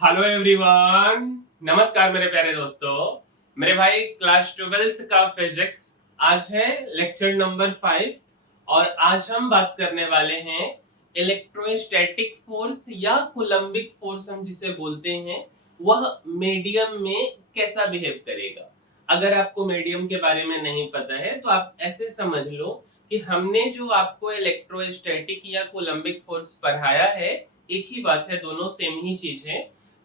Hello everyone. नमस्कार मेरे प्यारे दोस्तों। मेरे भाई क्लास 12th का फिजिक्स आज है लेक्चर नंबर 5 और आज हम बात करने वाले हैं इलेक्ट्रोस्टैटिक फोर्स या कूलम्बिक फोर्स हम जिसे बोलते हैं वह मीडियम में कैसा बिहेव करेगा। अगर आपको मीडियम के बारे में नहीं पता है तो आप ऐसे समझ लो कि हमने जो आपको इलेक्ट्रोस्टैटिक या कूलम्बिक फोर्स पढ़ाया है एक ही बात है, दोनों सेम ही चीज है।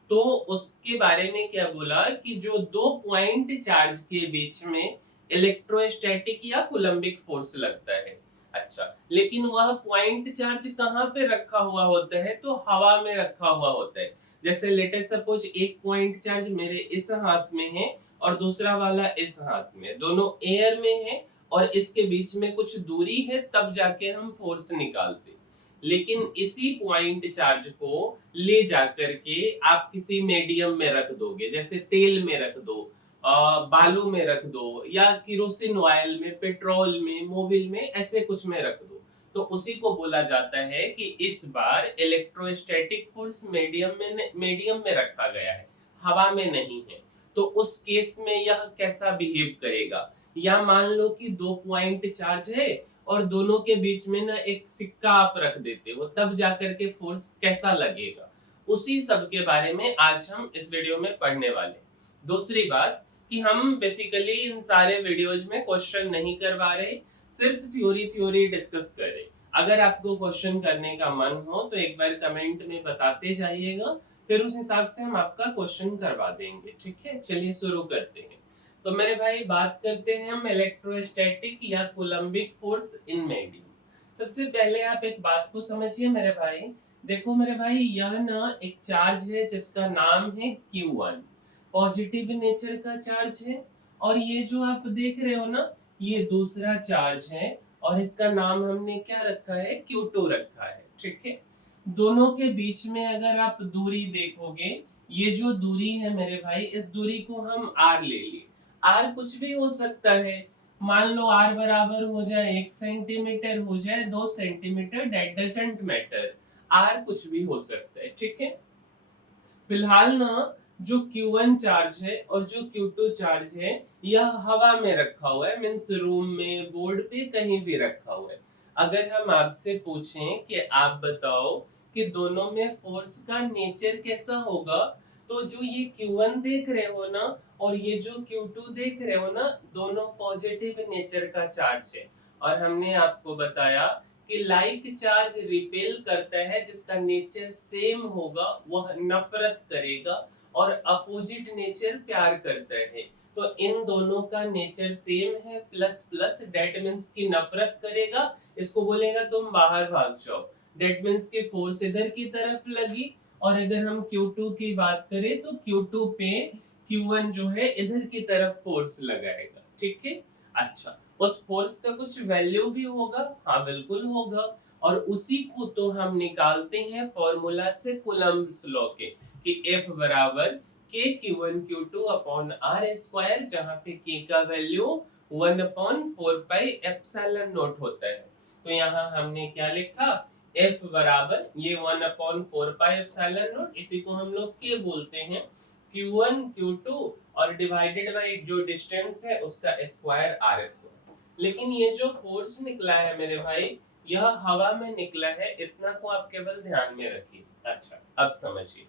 तो उसके बारे में क्या बोला कि जो दो पॉइंट चार्ज के बीच में इलेक्ट्रोस्टैटिक या कूलम्बिक फोर्स लगता है। अच्छा, लेकिन वह पॉइंट चार्ज कहाँ पे रखा हुआ होता है? तो हवा में रखा हुआ होता है। जैसे लेट अस सपोज एक पॉइंट चार्ज मेरे इस हाथ में है और दूसरा वाला इस हाथ में, दोनों एयर में है और इसके बीच में कुछ दूरी है, तब जाके हम फोर्स निकालते। लेकिन इसी पॉइंट चार्ज को ले जाकर के आप किसी मीडियम में रख दोगे, जैसे तेल में रख दो, बालू में रख दो या किरोसिन ऑयल में, पेट्रोल में, मोबिल में, ऐसे कुछ में रख दो। तो उसी को बोला जाता है कि इस बार इलेक्ट्रोस्टैटिक फोर्स मीडियम में रखा गया है, हवा में नहीं है। तो उस केस में यह कैसा बिहेव करेगा? या मान लो कि दो पॉइंट चार्ज है और दोनों के बीच में ना एक सिक्का आप रख देते हो, तब जाकर के फोर्स कैसा लगेगा, उसी सब के बारे में आज हम इस वीडियो में पढ़ने वाले हैं। दूसरी बात कि हम बेसिकली इन सारे वीडियोज में क्वेश्चन नहीं करवा रहे, सिर्फ थ्योरी डिस्कस कर रहे। अगर आपको क्वेश्चन करने का मन हो तो एक बार कमेंट में बताते जाइएगा, फिर उस हिसाब से हम आपका क्वेश्चन करवा देंगे। ठीक है, चलिए शुरू करते हैं। तो मेरे भाई बात करते हैं हम इलेक्ट्रोस्टैटिक या कूलम्बिक फोर्स इन मीडियम। सबसे पहले आप एक बात को समझिए मेरे भाई। देखो मेरे भाई, यह ना एक चार्ज है जिसका नाम है Q1, पॉजिटिव नेचर का चार्ज है। और ये जो आप देख रहे हो ना, ये दूसरा चार्ज है और इसका नाम हमने क्या रखा है? Q2 रखा है। ठीक है, दोनों के बीच में अगर आप दूरी देखोगे, ये जो दूरी है मेरे भाई, इस दूरी को हम R ले लिए। R कुछ भी हो सकता है। मान लो R बराबर हो जाए 1 सेंटीमीटर, हो जाए 2 centimetre, that doesn't matter. R कुछ भी हो सकता है। ठीक है, फिलहाल ना जो Q1 चार्ज है और जो Q2 चार्ज है, यह हवा में रखा हुआ है, मीन्स रूम में, बोर्ड पे, कहीं भी रखा हुआ है। अगर हम आपसे पूछें कि आप बताओ कि दोनों में फोर्स का नेचर कैसा होगा, तो जो ये Q1 देख रहे हो ना और ये जो Q2 देख रहे हो ना, दोनों पॉजिटिव नेचर का चार्ज है। और हमने आपको बताया कि लाइक चार्ज रिपेल करता है, जिसका नेचर सेम होगा वह नफरत करेगा, और अपोजिट नेचर प्यार करता है। तो इन दोनों का नेचर सेम है, प्लस प्लस, डेट मीन्स की नफरत करेगा, इसको बोलेगा तुम बाहर भाग जाओ। डेट मीन्स की फोर्स इधर की तरफ लगी। और अगर हम Q2 की बात करें तो Q2 पे Q1 जो है इधर की तरफ फोर्स लगाएगा। ठीक है, अच्छा, उस फोर्स का कुछ वैल्यू भी होगा? हाँ बिल्कुल होगा। और उसी को तो हम निकालते हैं फॉर्मूला से, कूलम्ब्स लॉ के, कि F बराबर K Q1 Q2 upon R square, जहाँ पे K का वैल्यू 1/4 पाई एप्सिलॉन नॉट होता है। तो यहाँ हमने क्या लिखा? F बराबर ये 1/4 पाई एप्सिलॉन नॉट, इसी को हम लोग K बोलते हैं, Q1 Q2 और डिवाइडेड बाई जो डिस्टेंस है उसका स्क्वायर R स्क्वायर। लेकिन ये जो फोर्स निकला है मेरे भाई, यह हवा में निकला है, इतना को आप केवल ध्यान में रखिए। अच्छा, अब समझिए,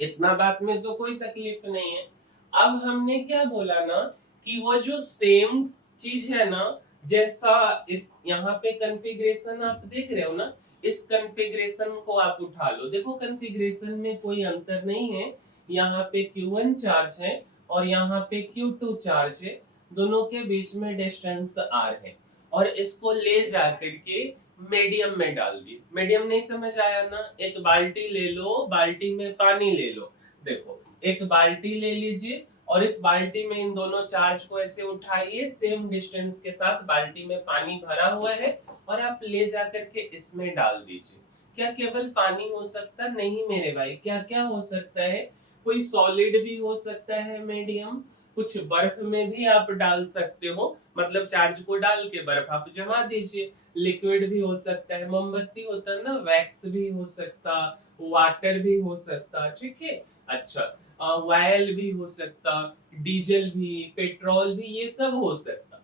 इतना बात में तो कोई तकलीफ नहीं है। अब हमने क्या बोला ना कि वो जो सेम चीज है ना, जैसा इस यहाँ पे कॉन्फ़िगरेशन आप देख रहे हो ना, इस कॉन्फ़िगरेशन को आप उठा लो। देखो कॉन्फ़िगरेशन में कोई अंतर नहीं है। यहाँ पे Q1 चार्ज है और यहाँ पे Q2 चार्ज है, दोनों के बीच में डिस्टेंस R है। और इसको ले जाकर के मीडियम में डाल दी। मीडियम नहीं समझ आया ना? एक बाल्टी ले लो, बाल्टी में पानी ले लो। देखो, एक बाल्टी ले लीजिए और इस बाल्टी में इन दोनों चार्ज को ऐसे उठाइए, सेम डिस्टेंस के साथ बाल्टी में पानी भरा हुआ है और आप ले जाकर के इसमें डाल दीजिए। क्या केवल पानी हो सकता? नहीं मेरे भाई, क्या क्या हो सकता है? कोई सॉलिड भी हो सकता है मीडियम, कुछ बर्फ में भी आप डाल सकते हो, मतलब चार्ज को डाल के बर्फ आप जमा दीजिए। लिक्विड भी हो सकता है, मोमबत्ती होता है ना, वैक्स भी हो सकता, वाटर भी हो सकता, ठीक है। अच्छा, ऑयल भी हो सकता, डीजल भी, पेट्रोल भी, ये सब हो सकता।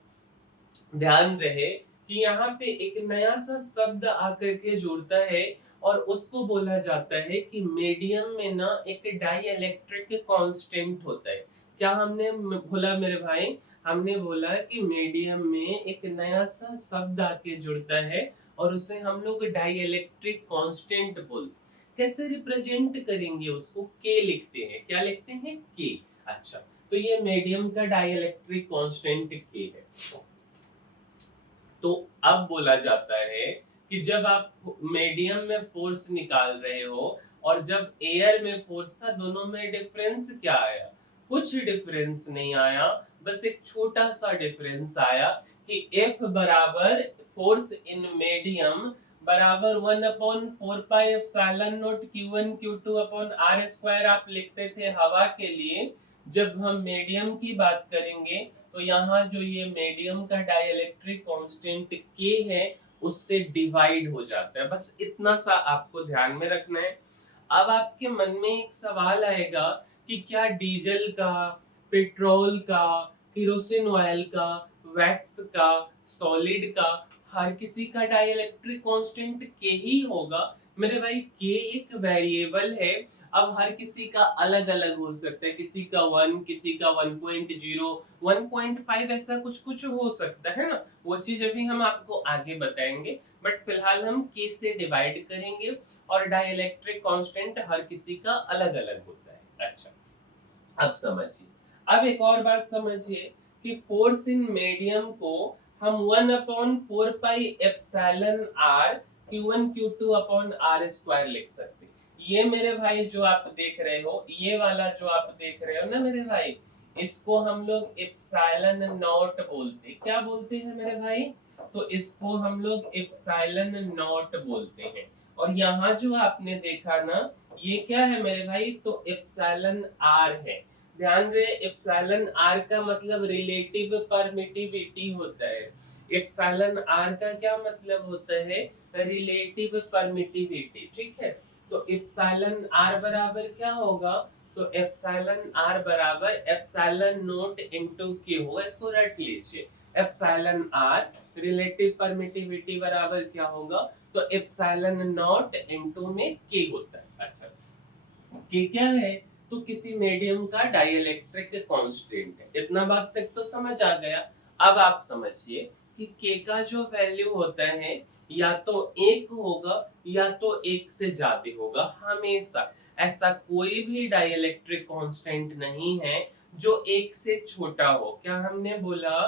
ध्यान रहे कि यहाँ पे एक नया सा शब्द आकर के जुड़ता है और उसको बोला जाता है कि मीडियम में ना एक डाई इलेक्ट्रिक कांस्टेंट होता है। क्या हमने बोला मेरे भाई? हमने बोला कि मीडियम में एक नया सा शब्द आके जुड़ता है और उसे हम लोग डाई इलेक्ट्रिक कांस्टेंट बोलते हैं। कैसे रिप्रेजेंट करेंगे उसको? के लिखते हैं। क्या लिखते हैं? के। अच्छा, तो ये मीडियम का डाई इलेक्ट्रिक कांस्टेंट के है। तो अब बोला जाता है कि जब आप मीडियम में फोर्स निकाल रहे हो और जब एयर में फोर्स था, दोनों में डिफरेंस क्या आया? कुछ डिफरेंस नहीं आया, बस एक छोटा सा डिफरेंस आया कि F बराबर फोर्स इन मीडियम बराबर 1/4 pi epsilon not Q1 Q2 upon R square आप लिखते थे हवा के लिए। जब हम मीडियम की बात करेंगे तो यहाँ जो ये मीडियम का डाइलेक्ट्रिक कांस्टेंट के है उससे डिवाइड हो जाता है। बस इतना सा आपको ध्यान में रखना है। अब आपके मन में एक सवाल आएगा कि क्या डीजल का, पेट्रोल का, केरोसिन ऑयल का, वैक्स का, सॉलिड का, हर किसी का डाइलेक्ट्रिक कांस्टेंट के ही होगा? मेरे भाई, के एक वेरिएबल है। अब हर किसी का अलग अलग हो सकता है, किसी का 1, किसी का 1.0, 1.5, ऐसा कुछ कुछ हो सकता है ना। वो चीज अभी हम आपको आगे बताएंगे, बट फिलहाल हम के से डिवाइड करेंगे और डाइलेक्ट्रिक कांस्टेंट हर किसी का अलग अलग होता है। अच्छा, अब समझिए। अब एक और बात समझिए कि फोर्स इन मीडियम को हम 1/4 pi epsilon r Q1 Q2 upon R square लिख सकते हैं। ये मेरे भाई जो आप देख रहे हो, ये वाला जो आप देख रहे हो ना मेरे भाई, इसको हम लोग एप्सिलॉन नॉट बोलते हैं। क्या बोलते हैं मेरे भाई? तो इसको हम लोग एप्सिलॉन नॉट बोलते हैं। और यहाँ जो आपने देखा ना, ये क्या है मेरे भाई? तो एप्सिलॉन r है। ध्यान रहे, एप्सिलॉन r का मतलब रिलेटिव परमिटिविटी होता है। एप्सिलॉन r का क्या मतलब होता है? रिलेटिव परमिटिविटी, ठीक है। तो एप्सिलॉन r बराबर क्या होगा? तो एप्सिलॉन r बराबर एप्सिलॉन नॉट इनटू के होगा। इसको रट लीजिए। एप्सिलॉन r रिलेटिव परमिटिविटी बराबर क्या होगा? तो एप्सिलॉन नॉट इनटू में के होता है। अच्छा, के क्या है? तो किसी मीडियम का डाइलेक्ट्रिक कांस्टेंट है। इतना बात तक तो समझ आ गया। अब आप समझिए कि के का जो वैल्यू होता है या तो एक होगा या तो एक से ज्यादा होगा। हमेशा ऐसा कोई भी डाइलेक्ट्रिक कांस्टेंट नहीं है जो एक से छोटा हो। क्या हमने बोला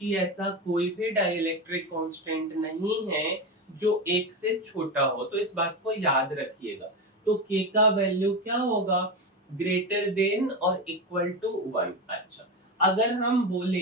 कि ऐसा कोई भी डाइलेक्ट्रिक कांस्टेंट नहीं है जो एक से छोटा हो? तो इस बात को याद रखिएगा। तो k का वैल्यू क्या होगा? ग्रेटर देन और इक्वल टू 1। अच्छा, अगर हम बोले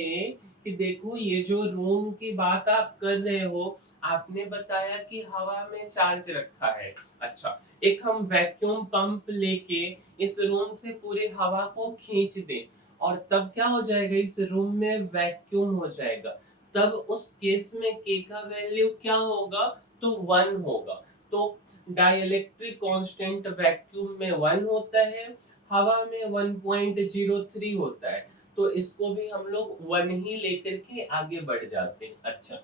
कि देखो ये जो रूम की बात आप कर रहे हो, आपने बताया कि हवा में चार्ज रखा है। अच्छा, एक हम वैक्यूम पंप लेके इस रूम से पूरी हवा को खींच दें और तब क्या हो जाएगा? इस रूम में वैक्यूम हो जाएगा। तब उस केस में k का वैल्यू क्या होगा? तो 1 होगा। तो डाइलेक्ट्रिक कांस्टेंट वैक्यूम में 1 होता है, हवा में 1.03 होता है। तो इसको भी हम लोग 1 ही लेकर के आगे बढ़ जाते हैं। अच्छा,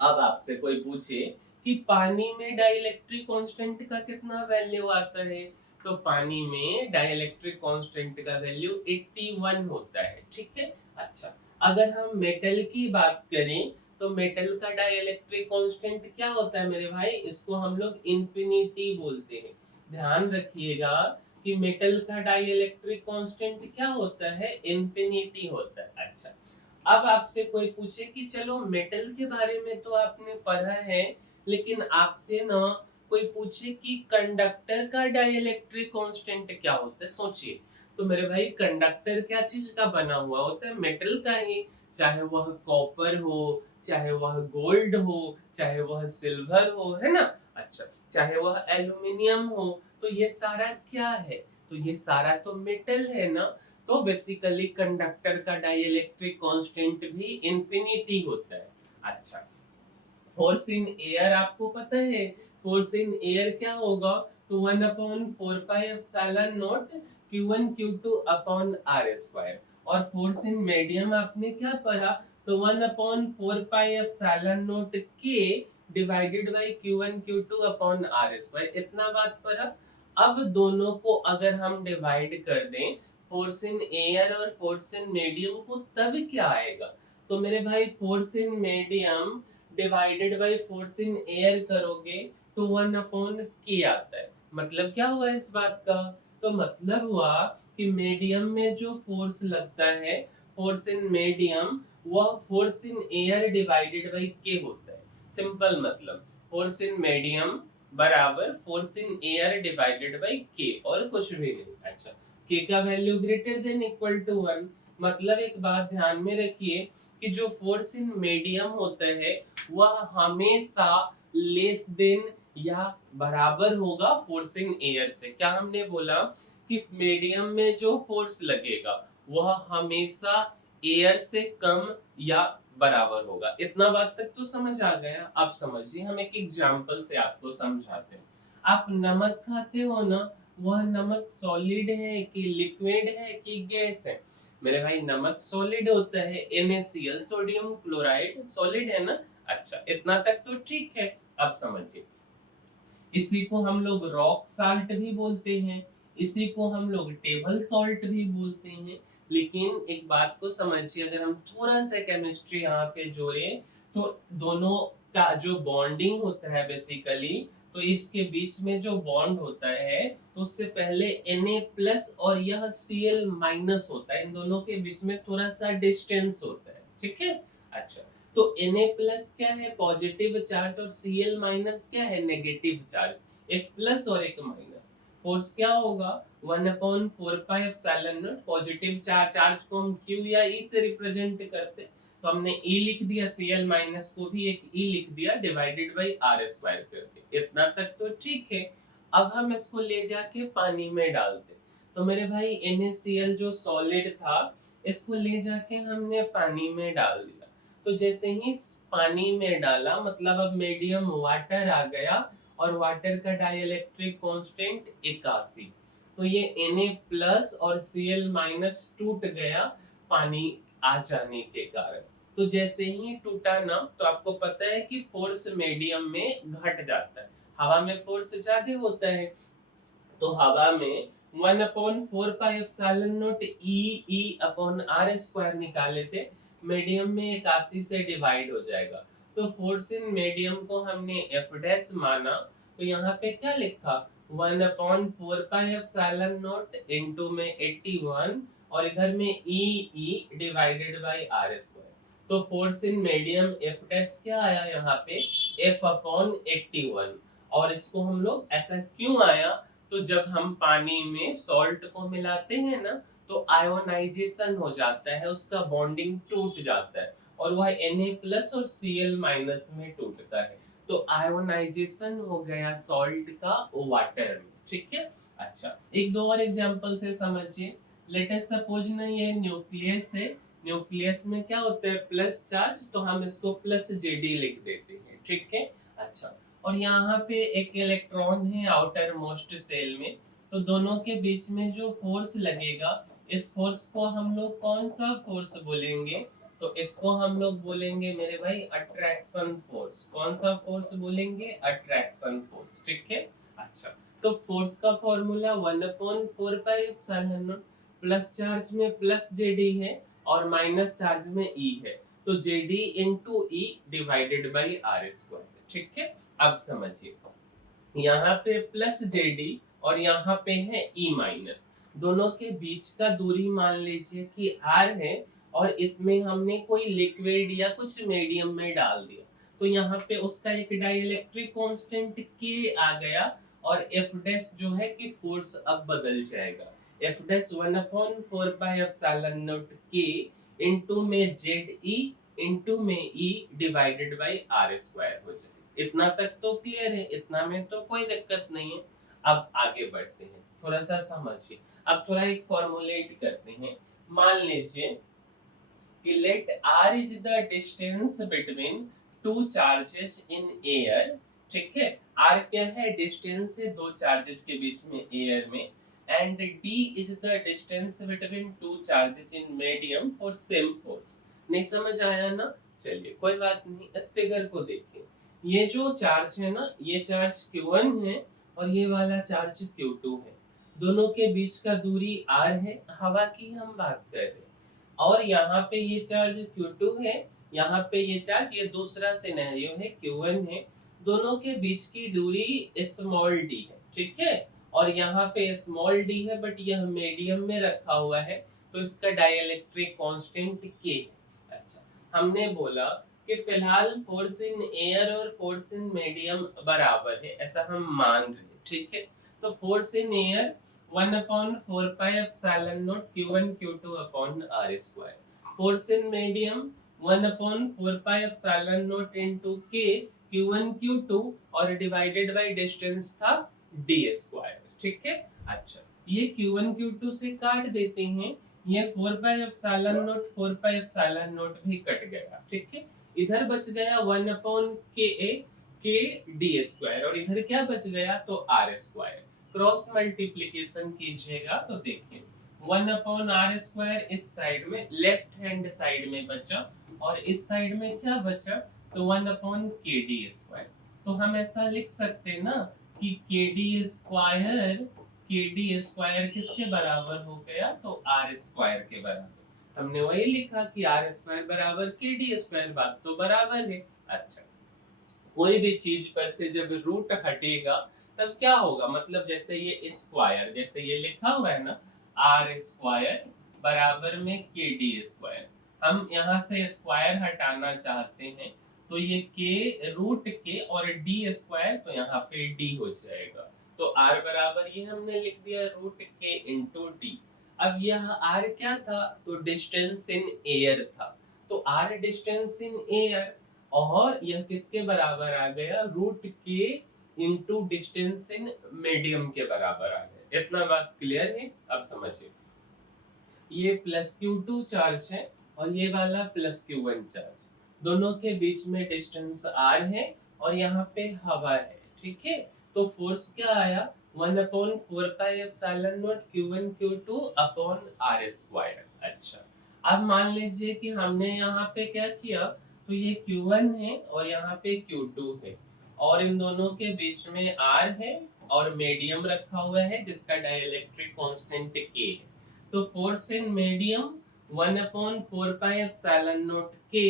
अब आपसे कोई पूछे कि पानी में डाइलेक्ट्रिक कांस्टेंट का कितना वैल्यू आता है? तो पानी में डाइलेक्ट्रिक कांस्टेंट का वैल्यू 81 होता है, ठीक है। अच्छा, अगर हम मेटल की बात करें तो मेटल का डाइलेक्ट्रिक कांस्टेंट क्या होता है मेरे भाई? इसको हम लोग इंफिनिटी बोलते हैं। ध्यान रखिएगा कि मेटल का डाइलेक्ट्रिक कांस्टेंट क्या होता है? इंफिनिटी होता है। अच्छा, अब आपसे कोई पूछे कि चलो मेटल के बारे में तो आपने पढ़ा है, लेकिन आपसे ना कोई पूछे कि कंडक्टर का डाइलेक्ट्रिक कांस्टेंट क्या होता है? सोचिए। तो मेरे भाई, कंडक्टर क्या चीज का बना हुआ होता है? मेटल का ही। चाहे वह कॉपर हो, चाहे वह गोल्ड हो, चाहे वह सिल्वर हो, है ना। अच्छा, चाहे वह एल्यूमिनियम हो, तो ये सारा क्या है? तो ये सारा तो मेटल है ना। तो बेसिकली कंडक्टर का डाइलेक्ट्रिक कांस्टेंट भी इंफिनिटी होता है। अच्छा, फोर्स इन एयर आपको पता है? फोर्स इन एयर क्या होगा? तो 1/4πε0 Q1 Q2 upon R square. और फोर्स इन मीडियम आपने क्या पढ़ा, तो 1/4πε0 के divided by Q1 Q2 upon R square, इतना बात पढ़ा। अब दोनों को अगर हम डिवाइड कर दें, फोर्स इन एयर और फोर्स इन मीडियम को, तब क्या आएगा, तो मेरे भाई force in medium divided by force in air करोगे तो 1/k आता है। मतलब क्या हुआ इस बात का, तो मतलब हुआ कि मीडियम में जो फोर्स लगता है, फोर्स इन मीडियम, वह force in air divided by K होता है। सिंपल मतलब फोर्स इन मीडियम बराबर force in air divided by K, और कुछ भी नहीं। अच्छा, के का value greater than equal to 1, मतलब एक बात ध्यान में रखिए कि जो फोर्स इन मीडियम होता है वह हमेशा लेस देन या बराबर होगा फोर्स इन एयर से। क्या हमने बोला कि मीडियम में जो फोर्स लगेगा वह हमेशा एयर से कम या बराबर होगा। इतना बात तक तो समझ आ गया। आप समझिए, हम एक एग्जांपल से आपको समझाते हैं। आप नमक खाते हो ना, वह नमक सॉलिड है कि लिक्विड है कि गैस है। मेरे भाई नमक सॉलिड होता है, NaCl सोडियम क्लोराइड सॉलिड है ना। अच्छा, इतना तक तो ठीक है। अब समझिए, इसी को हम लोग रॉक साल्ट भी बोलते हैं, इसी को हम लोग टेबल सॉल्ट भी बोलते हैं। लेकिन एक बात को समझिए, अगर हम थोड़ा सा केमिस्ट्री यहाँ पे जोड़े, तो दोनों का जो बॉन्डिंग होता है बेसिकली, तो इसके बीच में जो बॉन्ड होता है, तो उससे पहले Na+ और यह Cl- होता है। इन दोनों के बीच में थोड़ा सा डिस्टेंस होता है, ठीक है। अच्छा, तो Na+ क्या है, पॉजिटिव चार्ज, और Cl- क्या है, नेगेटिव चार्ज। एक प्लस और एक माइनस। फोर्स क्या होगा, 1/4πε0। पॉजिटिव चार्ज को हम Q या E से रिप्रेजेंट करते हैं, तो हमने E लिख दिया, Cl- को भी एक E लिख दिया, डिवाइडेड बाई आर स्क्वायर करके। इतना तक तो ठीक है। अब हम इसको ले जाके पानी में डालते, तो मेरे भाई NaCl जो सॉलिड था, इसको ले जाके हमने पानी में डाल दिया। तो जैसे ही पानी में डाला, मतलब अब मीडियम वाटर आ गया, और वाटर का डाइलेक्ट्रिक कांस्टेंट 81। तो ये Na+ और Cl- टूट गया पानी आ जाने के कारण। तो जैसे ही टूटा ना, तो आपको पता है कि फोर्स मीडियम में घट जाता है, हवा में फोर्स ज्यादा होता है। तो हवा में 1/4πε0 E अपॉन आर स्क्वायर निकाले थे, मीडियम में 81 से डिवाइड हो जाएगा। तो फोर्स इन मीडियम को हमने F' माना, तो यहाँ पे क्या लिखा, 1/4πε0 इंटू में 81, और इधर में E divided by R square. तो फोर्स इन मीडियम F' क्या आया यहाँ पे, F/81। और इसको हम लोग ऐसा क्यों आया, तो जब हम पानी में सॉल्ट को मिलाते हैं ना, तो आयोनाइजेशन हो जाता है, उसका बॉन्डिंग टूट जाता है, और वह Na+ और Cl- में टूटता है। तो आयोनाइजेशन हो गया सॉल्ट का वाटर में, ठीक है। अच्छा, एक दो और एग्जांपल से समझिए। लेट अस सपोज ना, ये न्यूक्लियस है, न्यूक्लियस में क्या होता है, प्लस चार्ज, तो हम इसको +Jd लिख देते हैं, ठीक है। अच्छा, और यहाँ पे एक इलेक्ट्रॉन है आउटर मोस्ट सेल में, तो दोनों के बीच में जो फोर्स लगेगा, इस फोर्स को हम लोग कौन सा फोर्स बोलेंगे, तो इसको हम लोग बोलेंगे मेरे भाई अट्रैक्शन फोर्स। कौन सा फोर्स बोलेंगे, अट्रैक्शन फोर्स, ठीक है। अच्छा, तो फोर्स का फॉर्मूला 1/4πε0, प्लस चार्ज में +Jd है और माइनस चार्ज में E है, तो Jd into E divided by R square, ठीक है। अब समझिए, यहाँ पे +Jd और यहाँ पे है E-, दोनों के बीच का दूरी मान लीजिए कि R है, और इसमें हमने कोई लिक्विड या कुछ मीडियम में डाल दिया, तो यहाँ पे उसका एक डाइलेक्ट्रिक कांस्टेंट K आ गया, और F' जो है कि फोर्स अब बदल जाएगा। F' 1/4πε0 K इंटू में Ze इंटू में E divided by R square हो जाएगा। इतना तक तो क्लियर है, इतना में तो कोई दिक्कत नहीं है। अब आगे बढ़ते हैं, थोड़ा सा समझिए। अब थोड़ा एक फॉर्मुलेट करते हैं। मान लीजिए कि लेट r इज the distance between two charges in air ठीक है। आर क्या है, डिस्टेंस है दो चार्जेस के बीच में एयर में, and D is the distance between two charges in medium for same force. नहीं समझ आया ना? चलिए कोई बात नहीं, इस फिगर को देखिए। ये जो चार्ज है ना, ये चार्ज Q1 है और ये वाला चार्ज Q2 है। दोनों के बीच का दूरी r है, हवा की हम बात कर रहे हैं। और यहाँ पे ये चार्ज Q2 है, यहाँ पे ये चार्ज, ये दूसरा सिनेरियो है, Q1 है। दोनों के बीच की दूरी स्मॉल d है, ठीक है। और यहाँ पे स्मॉल d है, बट यह मीडियम में रखा हुआ है, तो इसका डाइलेक्ट्रिक कांस्टेंट k है। अच्छा, हमने बोला कि फिलहाल फोर्स इन एयर और फोर्स इन मीडियम बराबर है, ऐसा हम मान रहे हैं, ठीक है। तो force in air 1/4 pi epsilon naught Q1 Q2 upon R square. Force in medium 1/4 pi epsilon naught into K Q1 Q2 और डिवाइडेड बाय डिस्टेंस था D स्क्वायर, ठीक है। अच्छा, ये Q1 Q2 से काट देते हैं, ये 4 pi epsilon naught 4 pi epsilon naught भी कट गया, ठीक है। इधर बच गया 1/KA K D स्क्वायर, और इधर क्या बच गया, तो R स्क्वायर। क्रॉस मल्टीप्लीकेशन कीजिएगा तो देखिए 1/r² इस साइड में, लेफ्ट हैंड साइड में बचा, और इस साइड में क्या बचा, तो 1/kd²। तो हम ऐसा लिख सकते हैं ना कि kd² किसके बराबर हो गया, तो r² के बराबर। हमने वही लिखा कि r² बराबर kd², बात तो बराबर है। अच्छा, कोई भी चीज पर से जब रूट हटेगा तब क्या होगा, मतलब जैसे ये स्क्वायर, जैसे ये लिखा हुआ है ना r² बराबर में kd², हम यहाँ से स्क्वायर हटाना चाहते हैं, तो ये k रूट के और d², तो यहाँ पे d हो जाएगा। तो r बराबर ये हमने लिख दिया रूट के इंटू d। अब यह r क्या था, तो डिस्टेंस इन एयर था, तो r डिस्टेंस इन एयर, और यह किसके बराबर आ गया, root K into distance in medium के बराबर आ गया। इतना बात क्लियर है? अब समझिए, ये प्लस Q2 चार्ज है और ये वाला प्लस Q1 चार्ज, दोनों के बीच में डिस्टेंस r है और यहाँ पे हवा है, ठीक है। तो फोर्स क्या आया, 1/4 pi epsilon naught Q1 Q2 upon r²। अच्छा, अब मान लीजिए कि हमने यहाँ पे क्या किया, तो ये Q1 है और यहाँ पे Q2 है, और इन दोनों के बीच में R है और मीडियम रखा हुआ है जिसका डाइलेक्ट्रिक कांस्टेंट K है। तो force in medium 1/4 pi epsilon naught K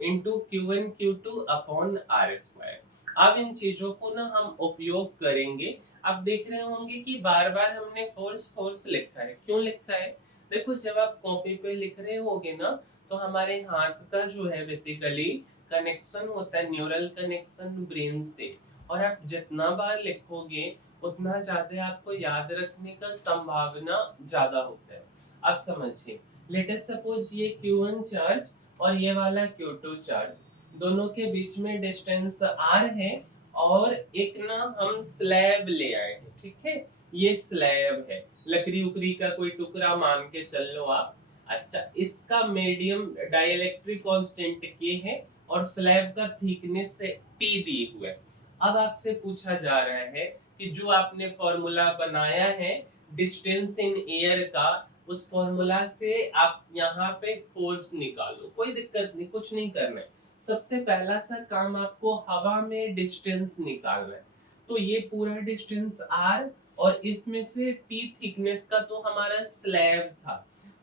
into Q1 Q2 upon R²। अब इन चीजों को ना हम उपयोग करेंगे। आप देख रहे होंगे कि बार बार हमने फोर्स फोर्स लिखा है, क्यों लिखा है? देखो, जब आप कॉपी पे लिख रहे होगे ना, तो हमारे हाथ का जो है बेसिकली कनेक्शन होता है, न्यूरल कनेक्शन ब्रेन से, और आप जितना बार लिखोगे उतना ज्यादा आपको याद रखने का संभावना ज्यादा होता है। अब समझिए, लेट अस सपोज ये Q1 चार्ज और ये वाला Q2 चार्ज, दोनों के बीच में डिस्टेंस r है, और एक ना हम स्लैब ले आए हैं, ठीक है। ये स्लैब है, लकड़ी उकड़ी का कोई टुकड़ा मान के चल लो आप। अच्छा, इसका मीडियम डाइलेक्ट्रिक कांस्टेंट K है और स्लैब का थिकनेस है T दिए हुए। अब आपसे पूछा जा रहा है कि जो आपने फॉर्मूला बनाया है डिस्टेंस इन एयर का, उस फॉर्मूला से आप यहाँ पे फोर्स निकालो। कोई दिक्कत नहीं, कुछ नहीं करना है। सबसे पहला सा काम आपको हवा में डिस्टेंस निकालना है। तो ये पूरा डिस्टेंस r, और इसमें से t थिकनेस का तो हमारा स्लैब था,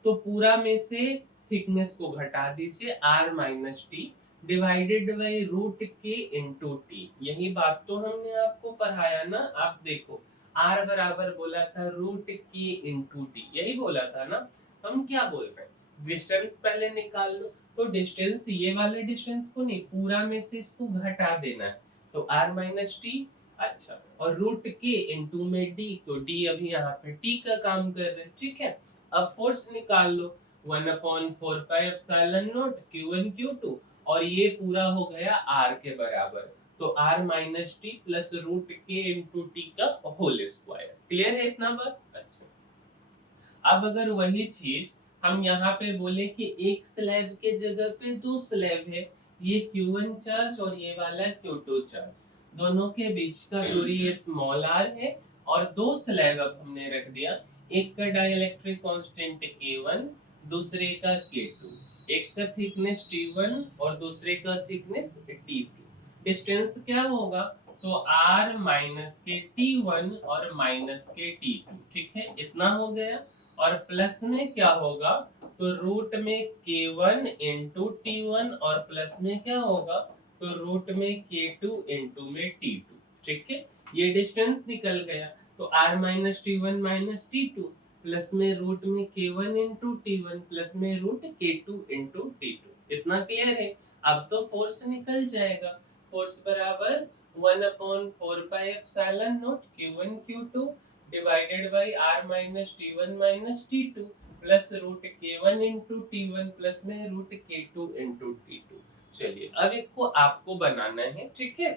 तो पूरा में से थिकनेस को घटा दीजिए, r minus T divided by root K into T. यही बात तो हमने आपको पढ़ाया ना। आप देखो, r बराबर बोला था रूट के इंटू टी, यही बोला था ना। हम क्या बोल रहे हैं, डिस्टेंस पहले निकाल लो, तो डिस्टेंस ये वाले डिस्टेंस को नहीं, पूरा में से इसको घटा देना है, तो r माइनस टी। अच्छा, और रूट के इंटू में d, तो d अभी यहाँ पे t का काम कर रहे हैं, ठीक है। अब फोर्स निकाल लो, 1/4 pi epsilon naught Q1 Q2, और ये पूरा हो गया r के बराबर, तो r minus T plus root K into T का होल स्क्वायर। क्लियर है इतना बात? अच्छा, अब अगर वही चीज हम यहाँ पे बोले कि एक स्लैब के जगह पे दो स्लैब है, ये Q1 चार्ज और ये वाला Q2 चार्ज, दोनों के बीच का दूरी ये स्मॉल r है और दो स्लैब अब हमने रख दिया, एक का डाइलेक्ट्रिक कांस्टेंट K1, दूसरे का K2, एक का थिकनेस T1 और दूसरे का थिकनेस T2। डिस्टेंस क्या होगा, तो r माइनस के T1 और माइनस के T2, ठीक है, इतना हो गया। और प्लस में क्या होगा, तो रूट में K1 इंटू T1 और प्लस में क्या होगा, तो रूट में K2 इंटू में T2, ठीक है। ये डिस्टेंस निकल गया, तो r minus T1 minus T2 plus में रूट में K1 इंटू T1 प्लस में रूट K2 इंटू T2। इतना क्लियर है। अब तो फोर्स निकल जाएगा, फोर्स बराबर 1/4 pi Q1 Q2 divided by r minus T1 minus T2 plus root K1 into T1 plus में रूट K2 इंटू T2। चलिए अब एक को आपको बनाना है, ठीक है,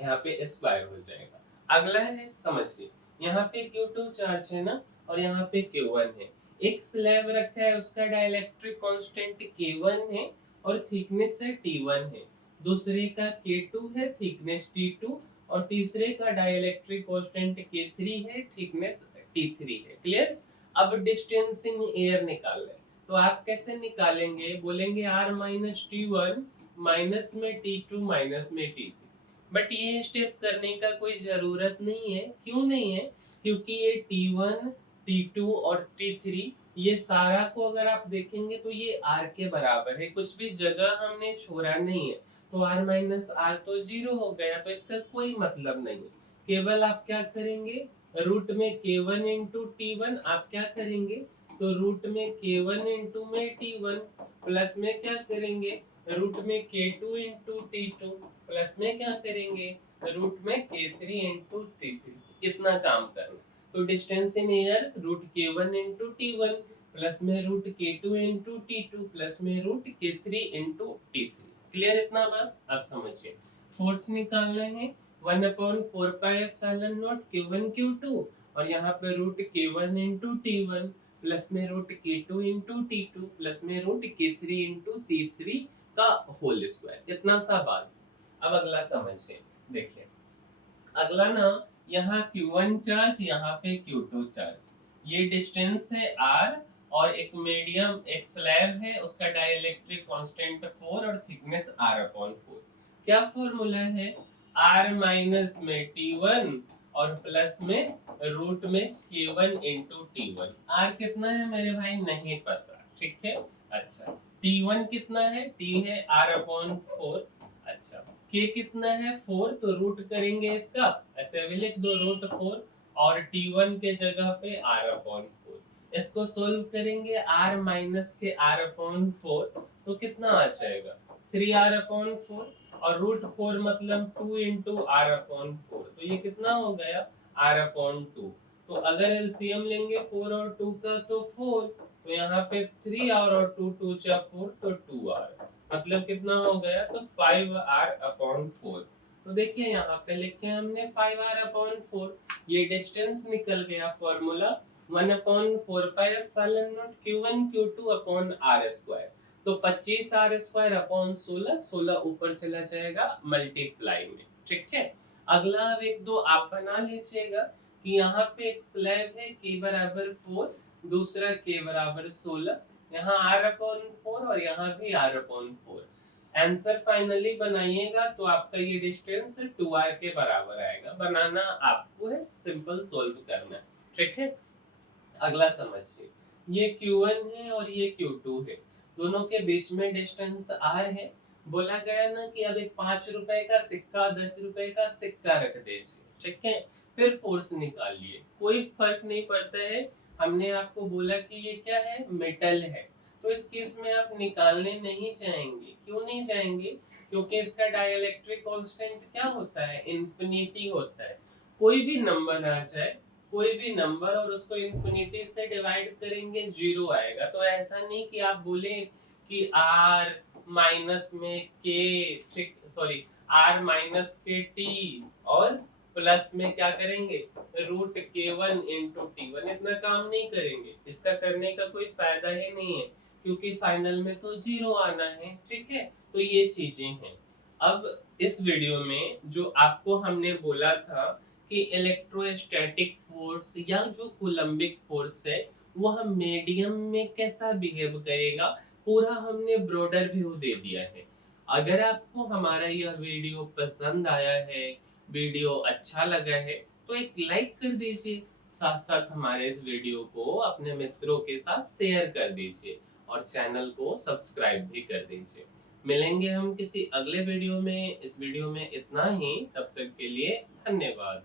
यहाँ पे स्क्वायर हो जाएगा। अगला है, समझिए, यहाँ पे Q2 चार्ज है ना, और यहाँ पे Q1 है। एक स्लैब रखा है, उसका डाइलेक्ट्रिक कांस्टेंट K1 है और थिकनेस है T1 है। दूसरे का K2 है, थिकनेस T2, और तीसरे का डाइलेक्ट्रिक कांस्टेंट K3 है, थिकनेस T3 है। क्लियर। अब डिस्टेंस इन एयर निकालना है, तो आप कैसे निकालेंगे, बोलेंगे r माइनस T1 माइनस में T2 माइनस में T3। बट ये स्टेप करने का कोई जरूरत नहीं है। क्यों नहीं है, क्योंकि ये T1 T2 और T3 ये सारा को अगर आप देखेंगे तो ये r के बराबर है, कुछ भी जगह हमने छोड़ा नहीं है। तो r माइनस r तो 0 हो गया, तो इसका कोई मतलब नहीं है। केवल आप क्या करेंगे, रूट में K1 इंटू T1 आप क्या करेंगे, तो रूट में K1 इंटू में T1 प्लस में क्या करेंगे, रूट में K2 इंटू T2 प्लस में क्या करेंगे, रूट में K3 इंटू T3। इतना काम करना। तो distance in air root K1 into T1 plus में root K2 into T2 plus में root K3 into T3। Clear इतना बात, आप समझिए। फोर्स निकालना है 1/4 पाई Q1 Q2 और यहाँ पे root K1 into T1 plus में root K2 into T2 plus में रूट K3 इंटू T3 का होल स्क्वायर। इतना सा बात। अब अगला समझिए, देखिए अगला ना, यहाँ Q1 चार्ज, यहाँ पे Q2 चार्ज, ये डिस्टेंस है r और एक मीडियम एक स्लैब है, उसका डाइलेक्ट्रिक कांस्टेंट 4 और थिकनेस r/4। क्या फॉर्मूला है, r माइनस में T1 और प्लस में रूट में K1 इंटू T1। r कितना है मेरे भाई नहीं पता, ठीक है। अच्छा, T1 कितना है, T है r/4। अच्छा, k कितना है 4, तो रूट करेंगे इसका, ऐसे भी लिख दो रूट 4 और T1 के जगह पे r/4। इसको सोल्व करेंगे r माइनस के r/4, तो कितना आ जाएगा 3r/4 और रूट 4 मतलब 2 इंटू r/4, तो ये कितना हो गया r/2। तो अगर एलसीएम लेंगे 4 और 2 का तो 4, तो यहाँ पे 3 और 2 2 जा 4 तो 2r, मतलब कितना हो गया, तो 5r/4। तो देखिए यहाँ पे लिखे हमने 5r/4, ये डिस्टेंस निकल गया। Formula 1/4 pi Q1 Q2 upon r square. तो 25r² 16 ऊपर चला जाएगा मल्टीप्लाई में, ठीक है। अगला अब एक दो आप बना लीजिएगा कि यहाँ पे एक स्लैब है k बराबर 4, दूसरा k बराबर 16, यहाँ r/4 और यहाँ भी r/4। आंसर फाइनली बनाइएगा तो आपका ये डिस्टेंस 2r के बराबर आएगा। बनाना आपको है, सिंपल सोल्व करना है, ठीक है। अगला समझिए, ये Q1 है और ये Q2 है, दोनों के बीच में डिस्टेंस r है। बोला गया ना कि अब एक 5 रुपए का सिक्का 10 रुपए का सिक्का रख दीजिए, ठीक है, फिर फोर्स निकालिए, कोई फर्क नहीं पड़ता है। हमने आपको बोला कि ये क्या है, मेटल है, तो इस केस में आप निकालने नहीं चाहेंगे। क्यों नहीं चाहेंगे, क्योंकि इसका डाइलेक्ट्रिक कांस्टेंट क्या होता है, इंफिनिटी होता है। कोई भी नंबर आ जाए, कोई भी नंबर, और उसको इंफिनिटी से डिवाइड करेंगे 0 आएगा। तो ऐसा नहीं कि आप बोले कि r माइनस में k, सॉरी r माइनस के t और प्लस में क्या करेंगे रूट K1 इंटू T1। इतना काम नहीं करेंगे, इसका करने का कोई फायदा ही नहीं है, क्योंकि फाइनल में तो 0 आना है, ठीक है। तो ये चीजें हैं। अब इस वीडियो में जो आपको हमने बोला था कि इलेक्ट्रोस्टैटिक फोर्स या जो कूलम्बिक फोर्स है वह मीडियम में कैसा बिहेव करेगा, पूरा हमने ब्रॉडर व्यू दे दिया है। अगर आपको हमारा यह वीडियो पसंद आया है, वीडियो अच्छा लगा है, तो एक लाइक कर दीजिए। साथ साथ हमारे इस वीडियो को अपने मित्रों के साथ शेयर कर दीजिए और चैनल को सब्सक्राइब भी कर दीजिए। मिलेंगे हम किसी अगले वीडियो में। इस वीडियो में इतना ही, तब तक के लिए धन्यवाद।